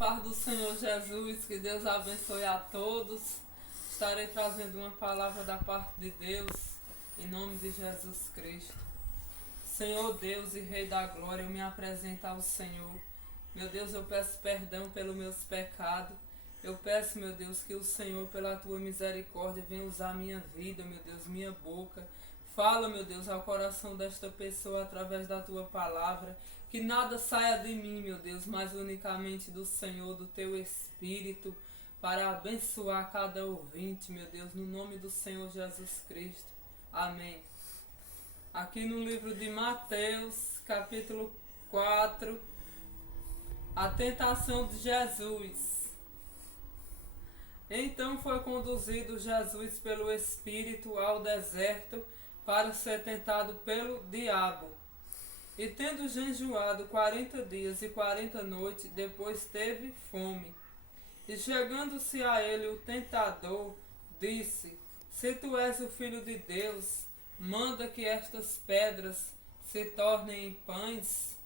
paz do Senhor Jesus, que Deus abençoe a todos. Estarei trazendo uma palavra da parte de Deus, em nome de Jesus Cristo. Senhor Deus e Rei da Glória, eu me apresento ao Senhor. Meu Deus, eu peço perdão pelos meus pecados. Eu peço, meu Deus, que o Senhor, pela tua misericórdia, venha usar minha vida, meu Deus, minha boca. Fala, meu Deus, ao coração desta pessoa através da tua palavra. Que nada saia de mim, meu Deus, mas unicamente do Senhor, do teu Espírito, para abençoar cada ouvinte, meu Deus, no nome do Senhor Jesus Cristo. Amém. Aqui no livro de Mateus, capítulo 4, a tentação de Jesus. Então foi conduzido Jesus pelo Espírito ao deserto para ser tentado pelo diabo. E tendo jejuado 40 dias e 40 noites, depois teve fome. E chegando-se a ele o tentador, disse: Se tu és o Filho de Deus, manda que estas pedras se tornem em pães.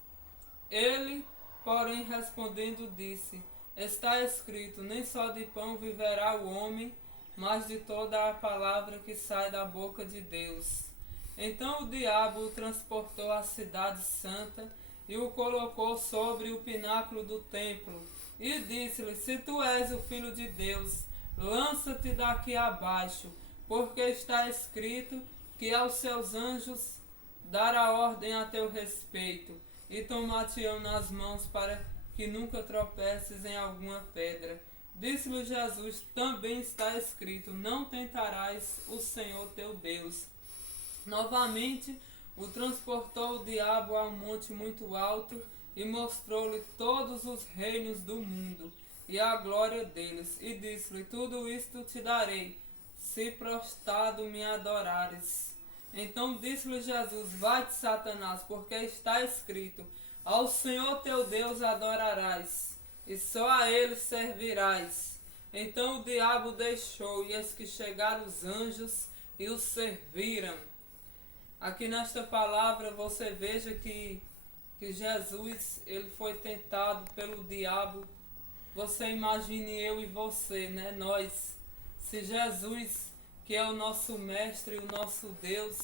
Ele, porém, respondendo, disse: Está escrito, nem só de pão viverá o homem, mas de toda a palavra que sai da boca de Deus. Então o diabo o transportou à cidade santa e o colocou sobre o pináculo do templo, e disse-lhe: Se tu és o Filho de Deus, lança-te daqui abaixo, porque está escrito que aos seus anjos dará ordem a teu respeito, e tomar-te-ão nas mãos para que nunca tropeces em alguma pedra. Disse-lhe Jesus: Também está escrito: Não tentarás o Senhor teu Deus. Novamente o transportou o diabo a um monte muito alto e mostrou-lhe todos os reinos do mundo e a glória deles, e disse-lhe: Tudo isto te darei, se prostrado me adorares. Então disse-lhe Jesus: Vai-te, Satanás, porque está escrito: Ao Senhor teu Deus adorarás, e só a ele servirás. Então o diabo deixou, e eis que chegaram os anjos e o serviram. Aqui nesta palavra você veja que Jesus ele foi tentado pelo diabo. Você imagine eu e você, né? Nós. Se Jesus, que é o nosso mestre, o nosso Deus,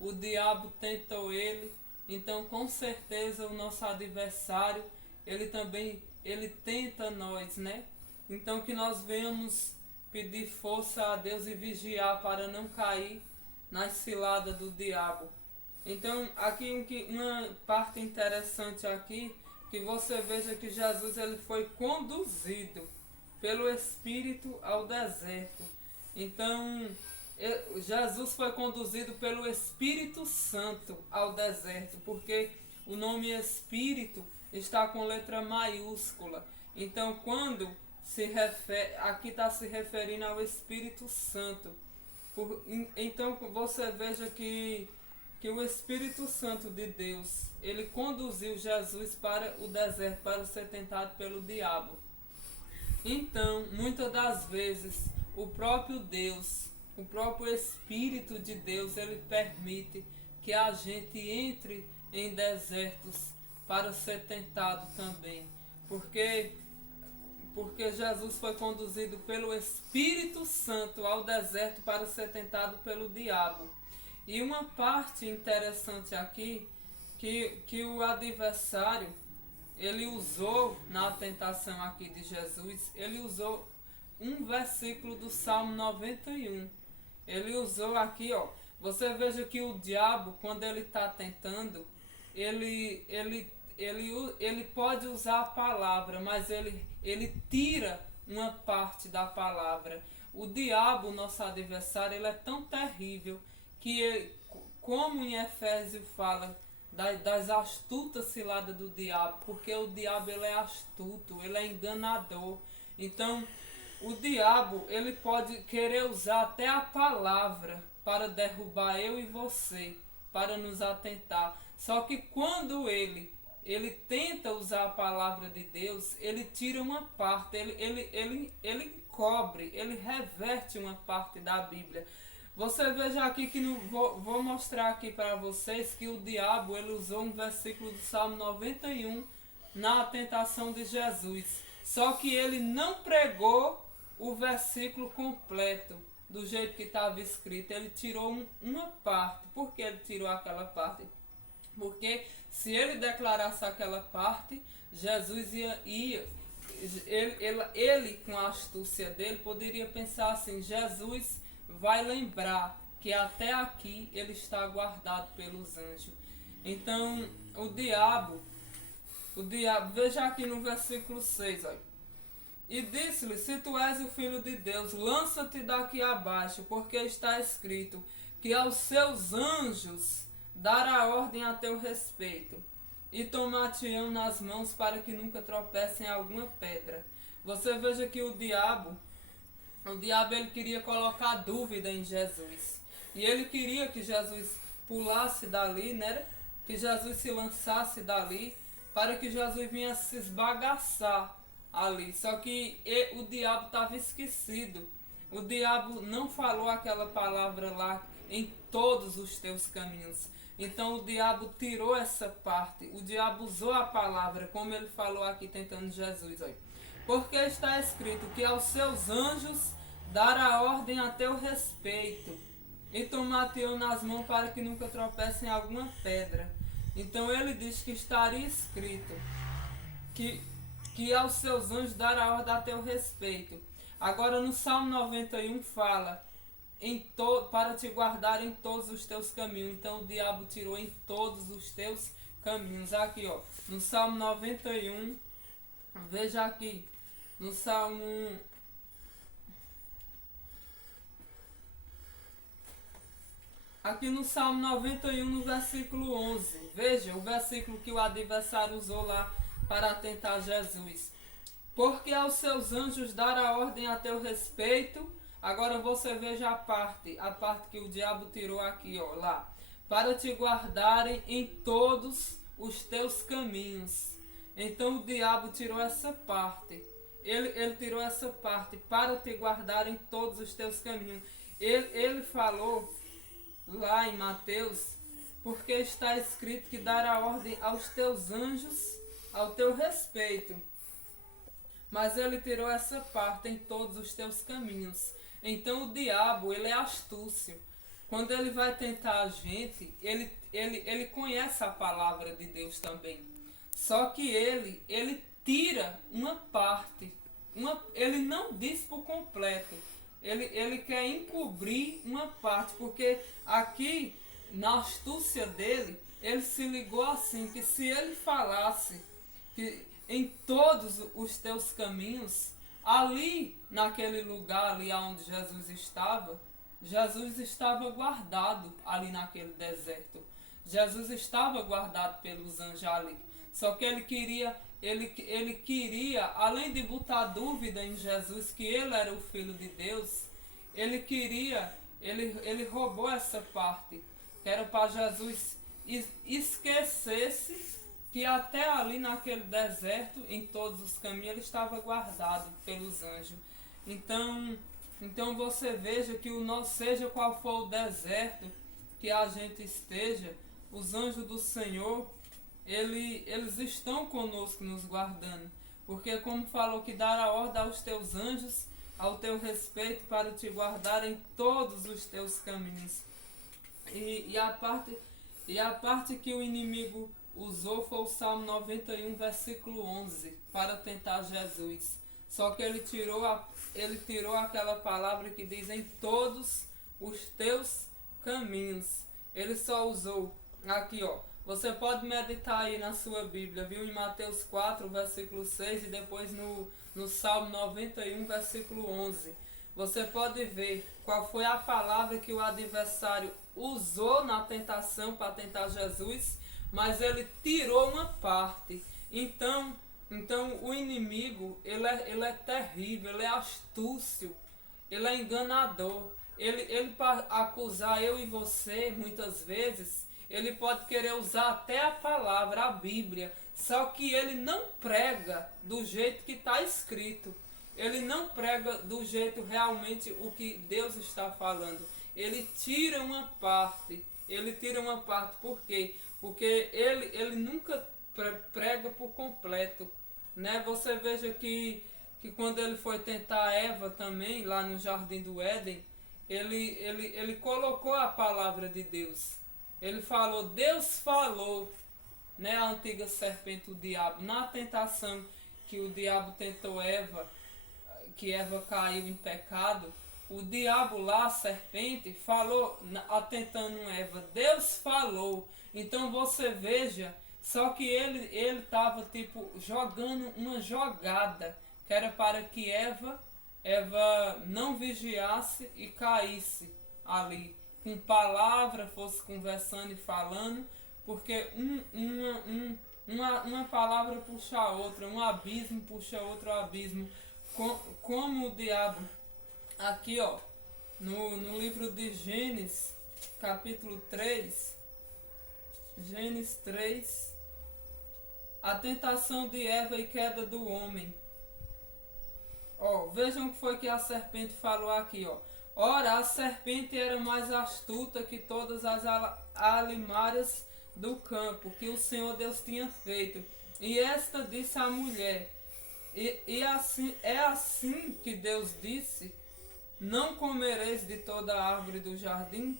o diabo tentou ele, então com certeza o nosso adversário, ele tenta nós, né? Então que nós venhamos pedir força a Deus e vigiar para não cair nas ciladas do diabo. Então aqui uma parte interessante aqui, que você veja que Jesus ele foi conduzido pelo Espírito ao deserto. Então Jesus foi conduzido pelo Espírito Santo ao deserto, porque o nome Espírito está com letra maiúscula. Então quando se refere, aqui está se referindo ao Espírito Santo. Então você veja que o Espírito Santo de Deus, ele conduziu Jesus para o deserto para ser tentado pelo diabo. Então, muitas das vezes, o próprio Deus, o próprio Espírito de Deus, ele permite que a gente entre em desertos para ser tentado também. Porque Jesus foi conduzido pelo Espírito Santo ao deserto para ser tentado pelo diabo. E uma parte interessante aqui, que o adversário, ele usou na tentação aqui de Jesus, ele usou um versículo do Salmo 91. Ele usou aqui, ó, você veja que o diabo, quando ele está tentando, ele pode usar a palavra, mas ele tira uma parte da palavra. O diabo, nosso adversário, ele é tão terrível que ele, como em Efésios fala das astutas ciladas do diabo, porque o diabo ele é astuto, ele é enganador. Então o diabo ele pode querer usar até a palavra para derrubar eu e você, para nos atentar. Só que quando ele tenta usar a palavra de Deus, ele tira uma parte, ele cobre, ele reverte uma parte da Bíblia. Você veja aqui que vou mostrar aqui para vocês que o diabo ele usou um versículo do Salmo 91 na tentação de Jesus. Só que ele não pregou o versículo completo do jeito que estava escrito. Ele tirou uma parte. Por que ele tirou aquela parte? Porque se ele declarasse aquela parte, Jesus ele com a astúcia dele poderia pensar assim: Jesus vai lembrar que até aqui ele está guardado pelos anjos. Então o diabo, veja aqui no versículo 6, olha. E disse-lhe: se tu és o filho de Deus, lança-te daqui abaixo, porque está escrito que aos seus anjos dará ordem a teu respeito, e tomar-te-ão nas mãos para que nunca tropecem em alguma pedra. Você veja que o diabo ele queria colocar dúvida em Jesus. E ele queria que Jesus pulasse dali, né? Que Jesus se lançasse dali, para que Jesus viesse se esbagaçar ali. Só que o diabo estava esquecido. O diabo não falou aquela palavra lá: em todos os teus caminhos. Então o diabo tirou essa parte. O diabo usou a palavra, como ele falou aqui tentando Jesus. Olha. Porque está escrito que aos seus anjos dará ordem a teu respeito, e tomar-te-ão nas mãos para que nunca tropecem em alguma pedra. Então ele diz que estaria escrito que aos seus anjos dará ordem a teu respeito. Agora no Salmo 91 fala para te guardar em todos os teus caminhos. Então o diabo tirou em todos os teus caminhos. Aqui, ó, no Salmo 91, veja aqui, no Salmo... Aqui no Salmo 91, no versículo 11, veja o versículo que o adversário usou lá para tentar Jesus. Porque aos seus anjos dará ordem a teu respeito. Agora você veja a parte que o diabo tirou aqui, ó, lá. Para te guardarem em todos os teus caminhos. Então o diabo tirou essa parte. Ele tirou essa parte, para te guardar em todos os teus caminhos. Ele falou lá em Mateus, porque está escrito que dará ordem aos teus anjos ao teu respeito. Mas ele tirou essa parte: em todos os teus caminhos. Então o diabo, ele é astúcio. Quando ele vai tentar a gente, ele conhece a palavra de Deus também. Só que ele tira uma parte. Ele não diz por completo. Ele quer encobrir uma parte, porque aqui, na astúcia dele, ele se ligou assim, que se ele falasse que em todos os teus caminhos, ali naquele lugar ali onde Jesus estava guardado ali naquele deserto. Jesus estava guardado pelos anjos ali. Só que ele queria, além de botar dúvida em Jesus que ele era o Filho de Deus, ele roubou essa parte, que era para Jesus esquecesse que até ali naquele deserto, em todos os caminhos, ele estava guardado pelos anjos. Então você veja que seja qual for o deserto que a gente esteja, os anjos do Senhor, eles estão conosco nos guardando. Porque como falou que dará ordem aos teus anjos ao teu respeito, para te guardar em todos os teus caminhos. E a parte que o inimigo usou foi o Salmo 91, versículo 11, para tentar Jesus. Só que ele tirou aquela palavra que diz: em todos os teus caminhos. Ele só usou aqui, ó. Você pode meditar aí na sua Bíblia, viu? Em Mateus 4, versículo 6, e depois no Salmo 91, versículo 11. Você pode ver qual foi a palavra que o adversário usou na tentação para tentar Jesus, mas ele tirou uma parte. Então o inimigo, ele é terrível, ele é astúcio, ele é enganador. Ele para acusar eu e você, muitas vezes, ele pode querer usar até a palavra, a Bíblia, só que ele não prega do jeito que está escrito. Ele não prega do jeito realmente o que Deus está falando. Ele tira uma parte. Por quê? Porque ele nunca prega por completo, né? Você veja que quando ele foi tentar Eva também, lá no Jardim do Éden, ele colocou a palavra de Deus. Ele falou, Deus falou, né? A antiga serpente, o diabo, na tentação que o diabo tentou Eva, que Eva caiu em pecado, o diabo lá, a serpente, falou, atentando Eva, Deus falou. Então você veja, só que ele estava tipo jogando uma jogada, que era para que Eva não vigiasse e caísse ali, com palavra, fosse conversando e falando, porque uma palavra puxa a outra, um abismo puxa outro abismo. Como o diabo, aqui ó, no livro de Gênesis, capítulo 3, Gênesis 3, a tentação de Eva e queda do homem. Ó, vejam o que foi que a serpente falou aqui, ó. Ora, a serpente era mais astuta que todas as alimárias do campo que o Senhor Deus tinha feito. E esta disse à mulher, e assim, é assim que Deus disse, não comereis de toda a árvore do jardim?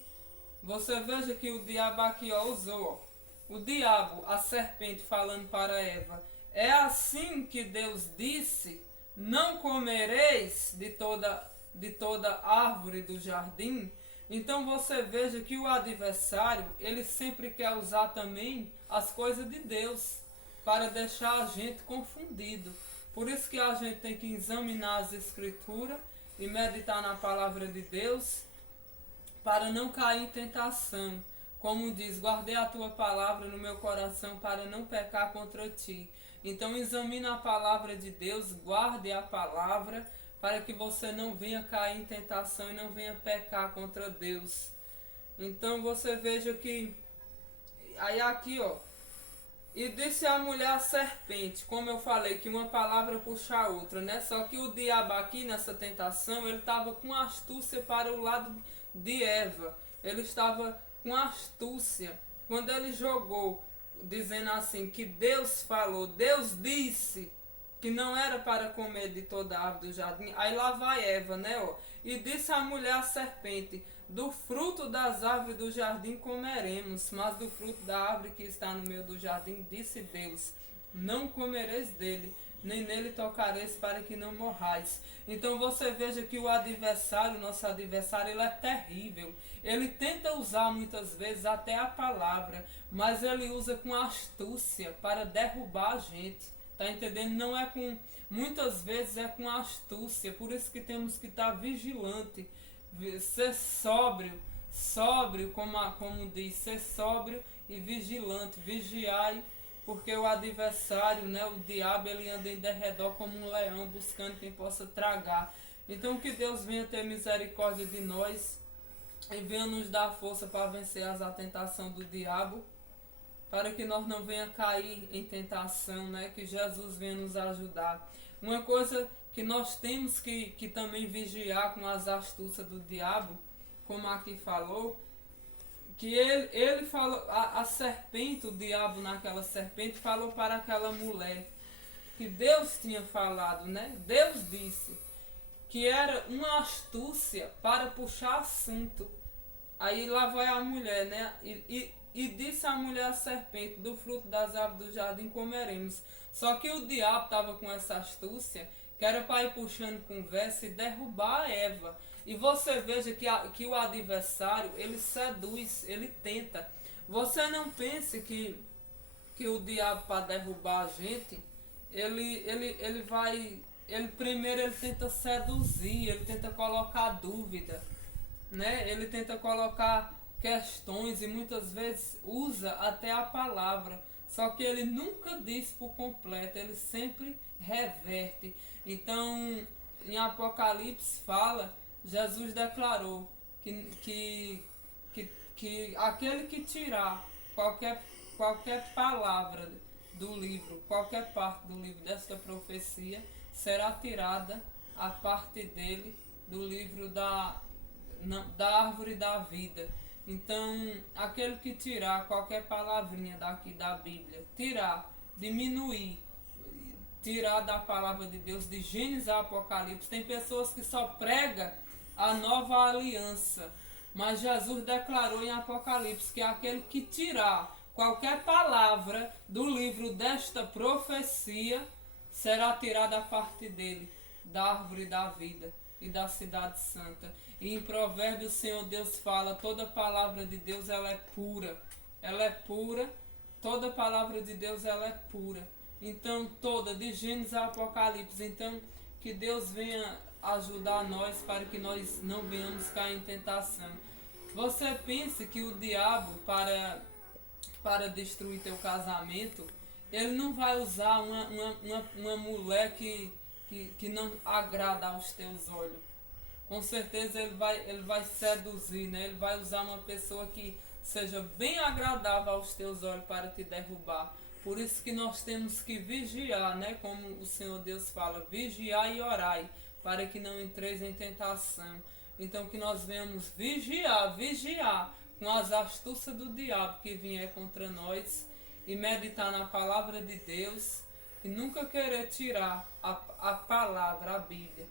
Você veja que o diabo aqui ó, usou, ó, o diabo, a serpente falando para Eva, é assim que Deus disse, não comereis de toda árvore do jardim. Então você veja que o adversário, ele sempre quer usar também as coisas de Deus para deixar a gente confundido. Por isso que a gente tem que examinar as escrituras e meditar na palavra de Deus para não cair em tentação. Como diz, guardei a tua palavra no meu coração para não pecar contra ti. Então examine a palavra de Deus, guarde a palavra para que você não venha cair em tentação e não venha pecar contra Deus. Então você veja que, aí aqui ó, e disse a mulher a serpente, como eu falei, que uma palavra puxa a outra, né? Só que o diabo aqui nessa tentação, ele estava com astúcia para o lado de Eva. Ele estava com astúcia. Quando ele jogou, dizendo assim, que Deus falou, Deus disse que não era para comer de toda a árvore do jardim. Aí lá vai Eva, né? Ó. E disse a mulher à serpente, do fruto das árvores do jardim comeremos, mas do fruto da árvore que está no meio do jardim, disse Deus, não comereis dele, nem nele tocareis para que não morrais. Então você veja que o adversário, nosso adversário, ele é terrível. Ele tenta usar muitas vezes até a palavra, mas ele usa com astúcia para derrubar a gente. Tá entendendo? Não é com... Muitas vezes é com astúcia, por isso que temos que estar vigilante, ser sóbrio, como diz, ser sóbrio e vigilante, vigiai, porque o adversário, né, o diabo, ele anda em derredor como um leão, buscando quem possa tragar. Então que Deus venha ter misericórdia de nós e venha nos dar força para vencer as tentações do diabo, para que nós não venha cair em tentação, né, que Jesus venha nos ajudar. Uma coisa que nós temos que também vigiar com as astúcias do diabo, como aqui falou, que ele falou, a serpente, o diabo naquela serpente falou para aquela mulher, que Deus tinha falado, né? Deus disse que era uma astúcia para puxar assunto. Aí lá vai a mulher, né? E disse a mulher à serpente, do fruto das árvores do jardim comeremos. Só que o diabo estava com essa astúcia, que era para ir puxando conversa e derrubar a Eva. E você veja que o adversário, ele seduz, ele tenta. Você não pense que o diabo, para derrubar a gente, ele vai... primeiro ele tenta seduzir, ele tenta colocar dúvida, né? Ele tenta colocar questões e muitas vezes usa até a palavra. Só que ele nunca diz por completo, ele sempre reverte. Então, em Apocalipse fala, Jesus declarou que aquele que tirar qualquer palavra do livro, qualquer parte do livro desta profecia, será tirada a parte dele do livro da árvore da vida. Então, aquele que tirar qualquer palavrinha daqui da Bíblia, tirar, diminuir, tirar da palavra de Deus, de Gênesis a Apocalipse. Tem pessoas que só pregam a nova aliança, mas Jesus declarou em Apocalipse que aquele que tirar qualquer palavra do livro desta profecia será tirada a parte dele, da árvore da vida e da cidade santa. E em Provérbios o Senhor Deus fala, toda palavra de Deus ela é pura. Ela é pura, toda palavra de Deus ela é pura. Então toda, de Gênesis a Apocalipse. Então que Deus venha ajudar nós para que nós não venhamos cair em tentação. Você pensa que o diabo, para destruir teu casamento, ele não vai usar uma mulher que não agrada aos teus olhos. Com certeza ele vai seduzir, né? Ele vai usar uma pessoa que seja bem agradável aos teus olhos para te derrubar. Por isso que nós temos que vigiar, né? Como o Senhor Deus fala, vigiar e orai, para que não entreis em tentação. Então que nós venhamos vigiar com as astúcias do diabo que vier contra nós e meditar na palavra de Deus e nunca querer tirar a palavra, a Bíblia.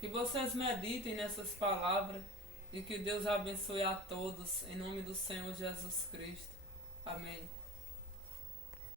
Que vocês meditem nessas palavras e que Deus abençoe a todos, em nome do Senhor Jesus Cristo. Amém.